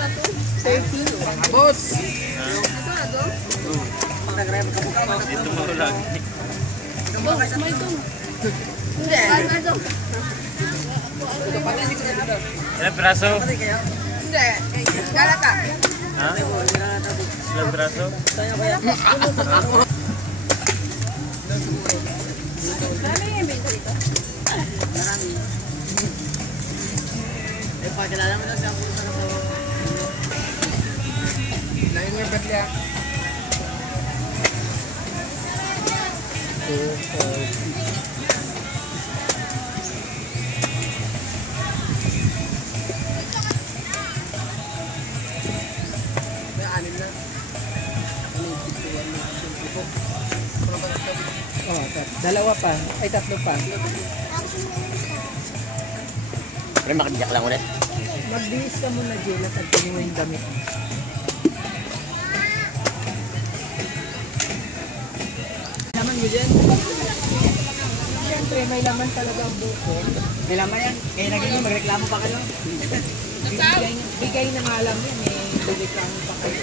Abot! Dito mo lang. Ilang piraso? Hindi. Galata. Ha? Ilang piraso? Dami yung bento dito. Pakilala mo na siya kung saan ako. Lain nga ba't liya? 2, 4, 6. May 6 na. Oh, dalawa pa. Ay, tatlo pa. Pero makabigyak lang ulit. Magbihis ka muna, Jill, at pagpili mo yung damit. Laman mo dyan? Siyempre, may laman talaga ang buko. May laman yan. Kaya naging magreklamo pa kayo. Bigay na nga lang yun eh. Bigay pa kayo.